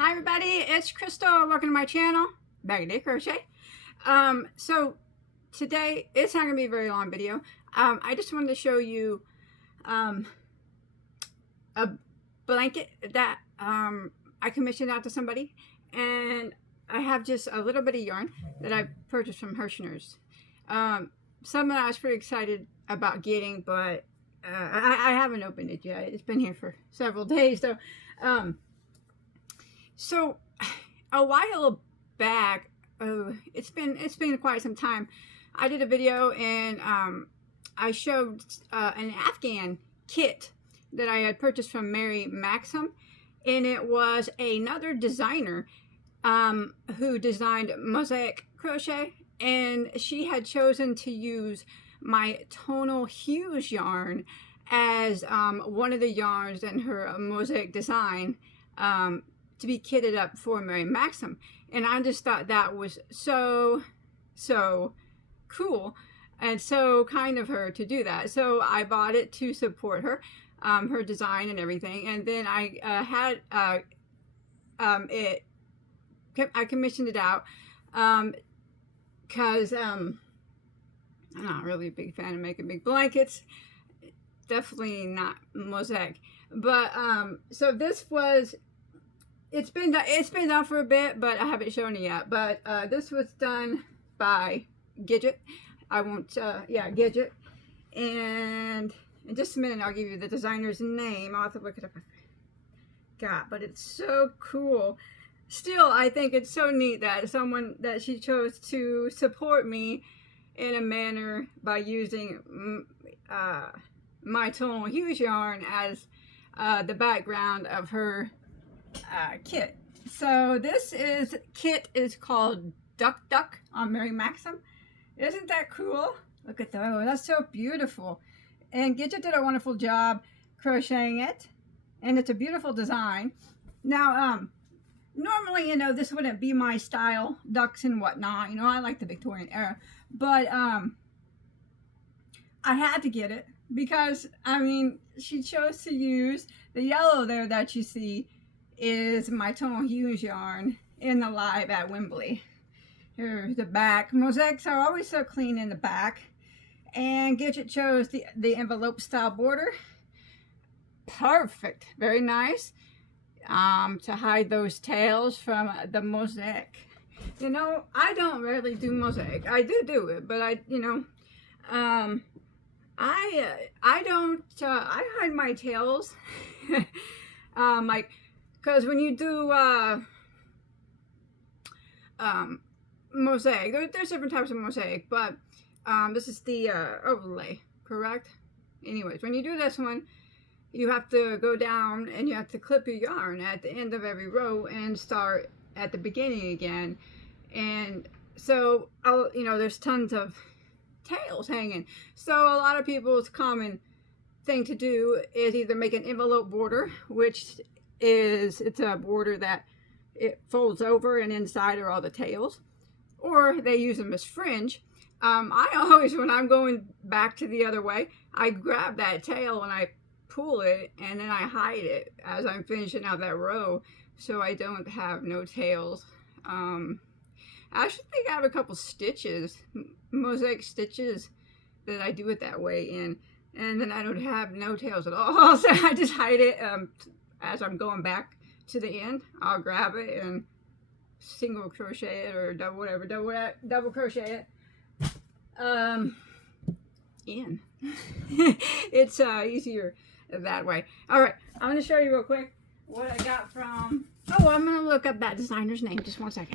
Hi everybody, it's Crystal. Welcome to my channel, Bagoday Crochet. So today it's not gonna be a very long video. I just wanted to show you a blanket that I commissioned out to somebody, and I have just a little bit of yarn that I purchased from Hirschner's. Some that I was pretty excited about getting, but I haven't opened it yet. It's been here for several days, so a while back, it's been quite some time, I did a video and I showed an Afghan kit that I had purchased from Mary Maxim, and it was another designer who designed mosaic crochet, and she had chosen to use my Tonal Hues yarn as one of the yarns in her mosaic design to be kitted up for Mary Maxim. And I just thought that was so cool and so kind of her to do that. So I bought it to support her, her design and everything. And then I I commissioned it out because I'm not really a big fan of making big blankets. Definitely not mosaic. But so this was, it's been done for a bit, but I haven't shown it yet. But this was done by Gidget. I won't, yeah, Gidget. And in just a minute, I'll give you the designer's name. I'll have to look it up. God, but it's so cool. Still, I think it's so neat that that she chose to support me in a manner by using my Tonal Hues yarn as the background of her kit. So this kit is called Duck Duck on Mary Maxim. Isn't that cool? Look at that. Oh, that's so beautiful. And Gidget did a wonderful job crocheting it, and it's a beautiful design. Now, normally, you know, this wouldn't be my style, ducks and whatnot. You know, I like the Victorian era, but I had to get it because, I mean, she chose to use the yellow there that you see is my Tonal Hues yarn in the live at Wembley. Here's the back. Mosaics are always so clean in the back. And Gidget chose the envelope style border. Perfect. Very nice. To hide those tails from the mosaic. You know, I don't really do mosaic. I do it, but I don't, I hide my tails. Like, because when you do mosaic, there's different types of mosaic, but this is the overlay, correct? Anyways, when you do this one, you have to go down and you have to clip your yarn at the end of every row and start at the beginning again. And so, you know, there's tons of tails hanging. So a lot of people's common thing to do is either make an envelope border, which is, it's a border that it folds over and inside are all the tails, or they use them as fringe. I always, when I'm going back to the other way, I grab that tail and I pull it, and then I hide it as I'm finishing out that row, so I don't have no tails. I actually think I have a couple stitches, mosaic stitches, that I do it that way in, and then I don't have no tails at all. So I just hide it as I'm going back to the end. I'll grab it and single crochet it, or double crochet it in. It's easier that way. All right, I'm going to show you real quick what I got from, oh, I'm going to look up that designer's name. Just one second.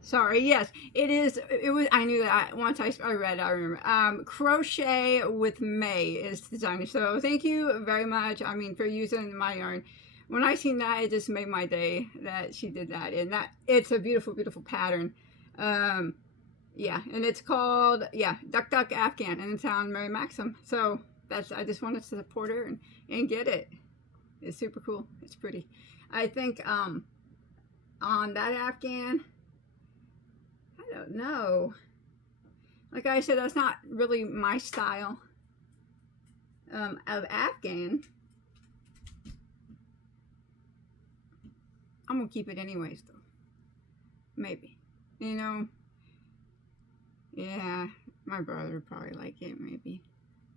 Sorry, yes, it was, I knew that once I read it, I remember. Crochet with May is the designer. So thank you very much, I mean, for using my yarn. When I seen that, it just made my day that she did that. And that, it's a beautiful, beautiful pattern. Yeah, and it's called, yeah, Duck Duck Afghan, and it's on Mary Maxim. So that's, I just wanted to support her and get it. It's super cool. It's pretty. I think on that Afghan, I don't know. Like I said, that's not really my style of Afghan. I'm gonna keep it anyways though. Maybe. You know? Yeah, my brother would probably like it, maybe.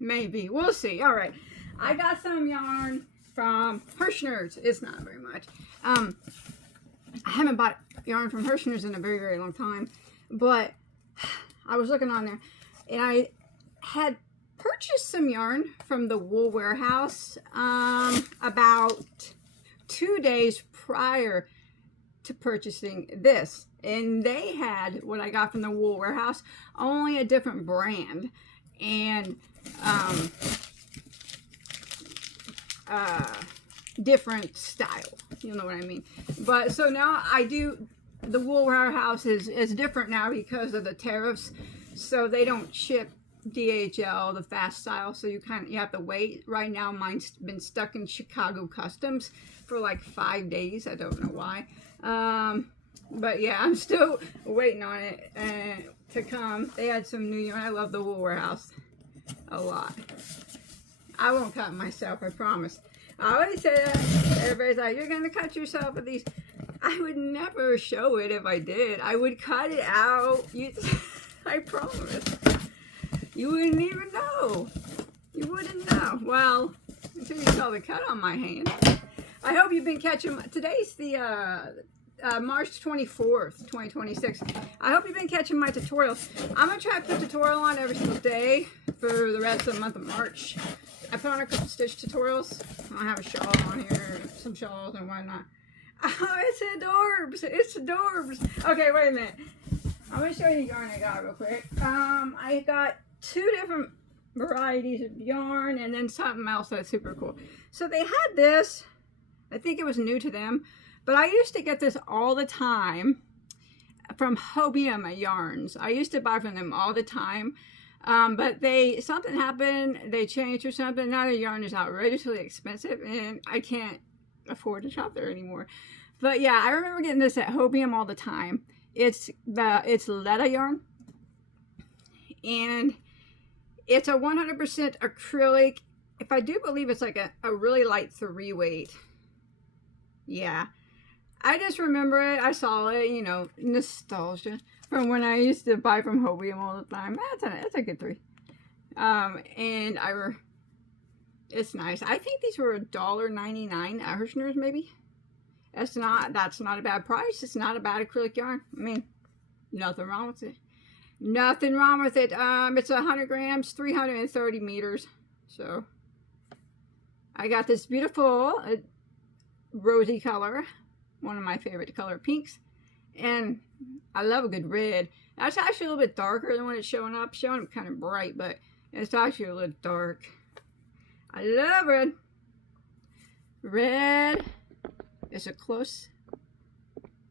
Maybe. We'll see. Alright. I got some yarn from Hirschner's. It's not very much. I haven't bought yarn from Hirschner's in a very, very long time. But I was looking on there, and I had purchased some yarn from the Wool Warehouse about 2 days prior to purchasing this. And they had what I got from the Wool Warehouse, only a different brand. And different style. You know what I mean? But so now I do, the Wool Warehouse is different now because of the tariffs. So they don't ship DHL, the fast style, so you have to wait. Right now mine's been stuck in Chicago Customs for like 5 days. I don't know why. But yeah, I'm still waiting on it to come. They had some new yarn. I love the Wool Warehouse a lot. I won't cut myself, I promise. I always say that. Everybody's like, you're gonna cut yourself with these. I would never show it if I did. I would cut it out. I promise. You wouldn't even know. You wouldn't know. Well, until you saw the cut on my hand. I hope you've been catching. Today's the March 24th, 2026. I hope you've been catching my tutorials. I'm going to try to put a tutorial on every single day for the rest of the month of March. I put on a couple stitch tutorials. I have a shawl on here, some shawls and whatnot. Oh, it's adorbs. It's adorbs. Okay, wait a minute. I'm going to show you the yarn I got real quick. I got 2 different varieties of yarn and then something else that's super cool. So they had this. I think it was new to them. But I used to get this all the time from Hobium Yarns. I used to buy from them all the time. But something happened, they changed or something. Now the yarn is outrageously expensive and I can't afford to shop there anymore. But yeah, I remember getting this at Hobium all the time. It's Letta yarn. And it's a 100% acrylic. If I do believe it's like a really light 3 weight. Yeah. I just remember it. I saw it, you know, nostalgia from when I used to buy from Hobium all the time. That's a good 3. And it's nice. I think these were $1.99 at Hirschner's maybe. That's not a bad price. It's not a bad acrylic yarn. I mean, nothing wrong with it. Nothing wrong with it. It's 100 grams, 330 meters. So I got this beautiful rosy color. One of my favorite color pinks, and I love a good red. That's actually a little bit darker than when it's showing up kind of bright, but it's actually a little dark. I love red. Red is a close,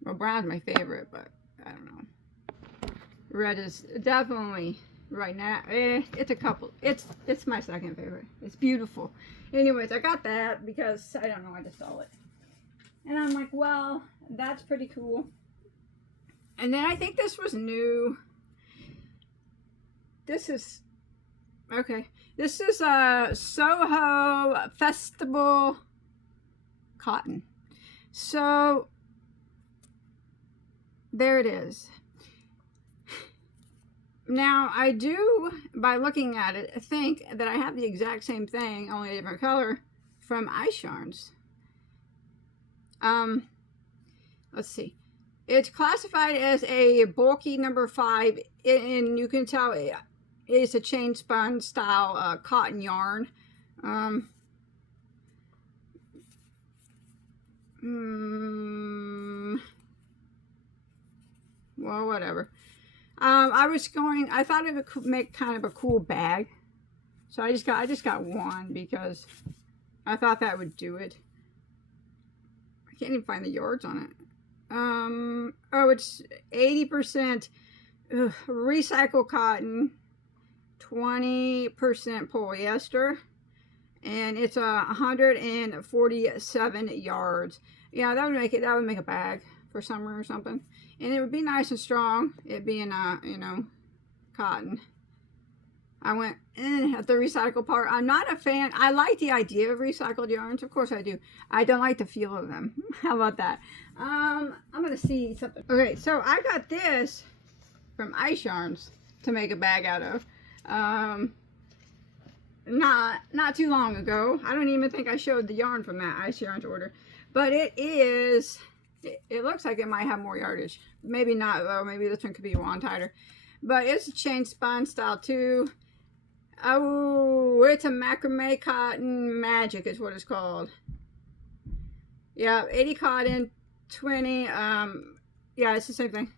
well, brown's my favorite, but I don't know. Red is definitely right now, it's a couple, it's my second favorite. It's beautiful. Anyways, I got that because I don't know, I just saw it. And I'm like, well, that's pretty cool. And then I think this was new. This is, okay. This is a Soho Festival cotton. So, there it is. Now, I do, by looking at it, think that I have the exact same thing, only a different color, from Ice Yarns. Let's see. It's classified as a bulky number 5, and you can tell it's a chain spun style cotton yarn. Well, whatever. I thought it would make kind of a cool bag, so I just got one because I thought that would do it. I can't even find the yards on it. Oh, it's 80% recycled cotton, 20% polyester, and it's 147 yards. Yeah, that would make a bag for summer or something, and it would be nice and strong. It being you know, cotton. I went at the recycle part. I'm not a fan. I like the idea of recycled yarns. Of course I do. I don't like the feel of them. How about that? I'm going to see something. Okay, so I got this from Ice Yarns to make a bag out of. Not too long ago. I don't even think I showed the yarn from that Ice Yarns order. But it looks like it might have more yardage. Maybe not though. Maybe this one could be wound tighter. But it's a chain spun style too. Oh, it's a macrame cotton magic is what it's called. Yeah, 80 cotton, 20. Yeah, it's the same thing.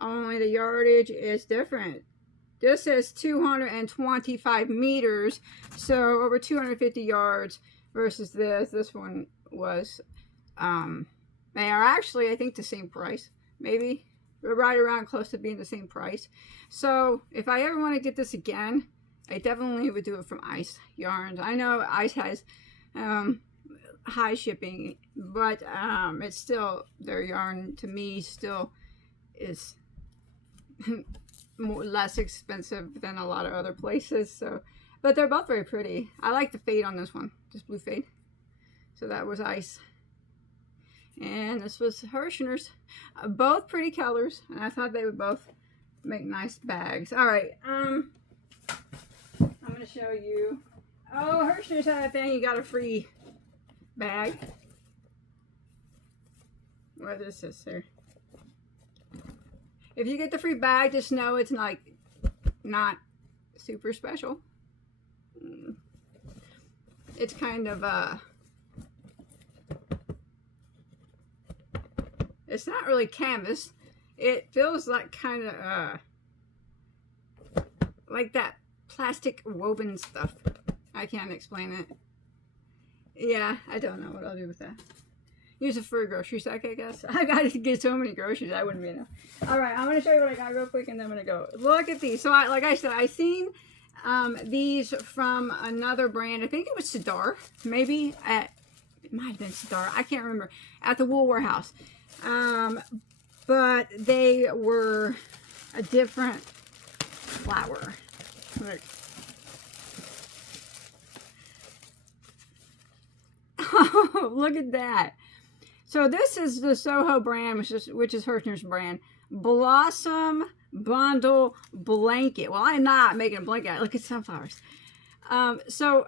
Only the yardage is different. This is 225 meters, so over 250 yards versus this. This one was, they are actually, I think, the same price. Maybe right around close to being the same price. So if I ever want to get this again, I definitely would do it from Ice Yarns. I know Ice has high shipping, but it's still, their yarn to me still is less expensive than a lot of other places. So, but they're both very pretty. I like the fade on this one, this blue fade. So that was Ice, and this was Hirschner's. Both pretty colors, and I thought they would both make nice bags. All right, I'm gonna show you. Oh, Hirschner's had a thing. You got a free bag. What is this here? If you get the free bag, just know it's like not super special. It's kind of it's not really canvas. It feels like kind of like that plastic woven stuff. I can't explain it. Yeah, I don't know what I'll do with that. Use it for a grocery sack, I guess. I gotta get so many groceries, that wouldn't be enough. Alright, I'm gonna show you what I got real quick and then I'm gonna go. Look at these. So like I said, I seen these from another brand. I think it was Sidar. Maybe it might have been Sidar. I can't remember. At the Wool Warehouse. But they were a different flower. Look. Oh, look at that. So this is the Soho brand, which is Hirschner's brand. Blossom Bundle Blanket. Well, I'm not making a blanket. Look at sunflowers. So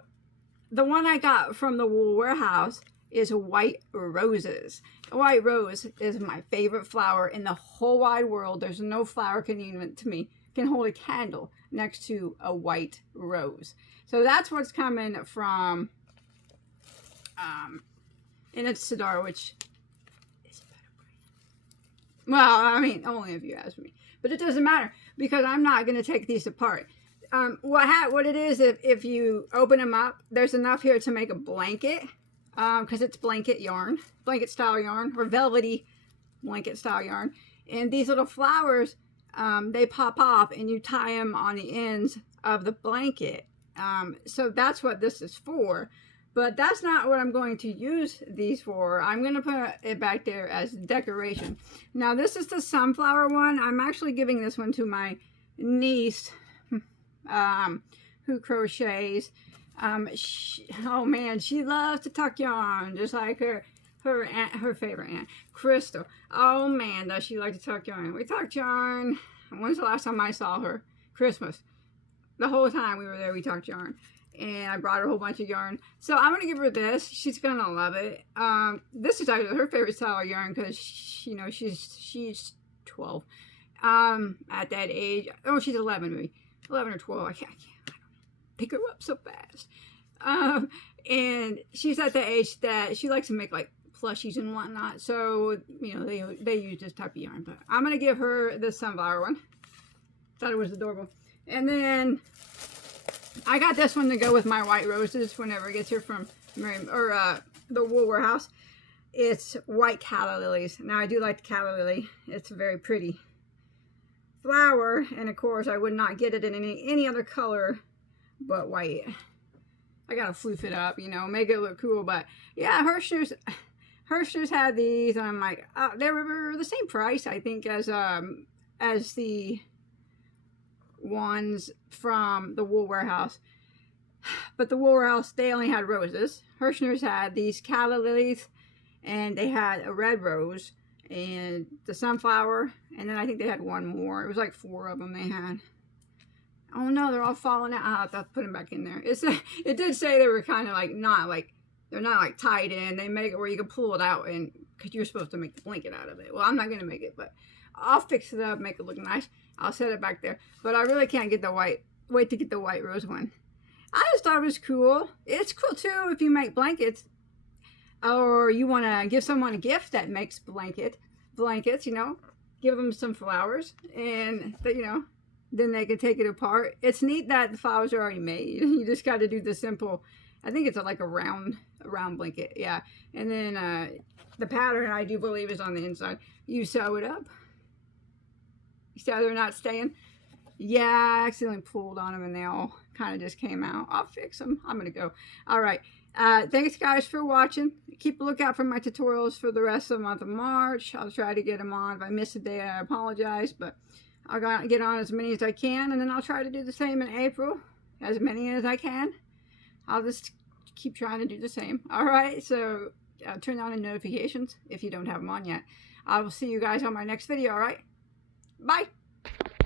the one I got from the Wool Warehouse is White Roses. White rose is my favorite flower in the whole wide world. There's no flower can hold a candle next to a white rose. So that's what's coming from and it's Sidar, which is a better brand. Well, I mean, only if you ask me. But it doesn't matter because I'm not going to take these apart. What it is, if you open them up, there's enough here to make a blanket because it's blanket style yarn, or velvety blanket style yarn. And these little flowers, they pop off and you tie them on the ends of the blanket. So that's what this is for. But that's not what I'm going to use these for. I'm going to put it back there as decoration. Now, this is the sunflower one. I'm actually giving this one to my niece, who crochets. Oh, man, she loves to tuck yarn, just like her favorite aunt, Crystal. Oh, man, does she like to tuck yarn. We tucked yarn. When's the last time I saw her? Christmas. The whole time we were there, we tucked yarn. And I brought her a whole bunch of yarn. So I'm going to give her this. She's going to love it. This is actually her favorite style of yarn because, she's 12. At that age. Oh, she's 11 maybe. 11 or 12. I don't know. They grow up so fast. And she's at the age that she likes to make like plushies and whatnot. So, they use this type of yarn. But I'm going to give her this sunflower one. Thought it was adorable. And then I got this one to go with my white roses whenever it gets here from the Wool Warehouse. It's white calla lilies. Now, I do like the calla lily. It's a very pretty flower. And, of course, I would not get it in any other color but white. I got to floof it up, make it look cool. But, yeah, Hirschner's had these. And I'm like, they were the same price, I think, as the ones from the Wool Warehouse. But the Wool Warehouse, they only had roses. Hirschner's had these calla lilies, and they had a red rose and the sunflower, and then I think they had one more. It was like 4 of them they had. Oh no, they're all falling out. I'll have to put them back in there. It did say they were kind of like not like, they're not like tied in. They make it where you can pull it out, and because you're supposed to make the blanket out of it. Well, I'm not gonna make it, but I'll fix it up, make it look nice. I'll set it back there. But I really can't get the white. Wait to get the white rose one. I just thought it was cool. It's cool too if you make blankets, or you want to give someone a gift that makes blankets. You know, give them some flowers, and you know, then they can take it apart. It's neat that the flowers are already made. You just got to do the simple. I think it's like a round blanket, yeah. And then the pattern, I do believe, is on the inside. You sew it up. You see how they're not staying? Yeah, I accidentally pulled on them and they all kind of just came out. I'll fix them. I'm going to go. All right. Thanks, guys, for watching. Keep a lookout for my tutorials for the rest of the month of March. I'll try to get them on. If I miss a day, I apologize. But I'll get on as many as I can. And then I'll try to do the same in April. As many as I can. I'll just keep trying to do the same. All right. So turn on the notifications if you don't have them on yet. I will see you guys on my next video. All right. Bye.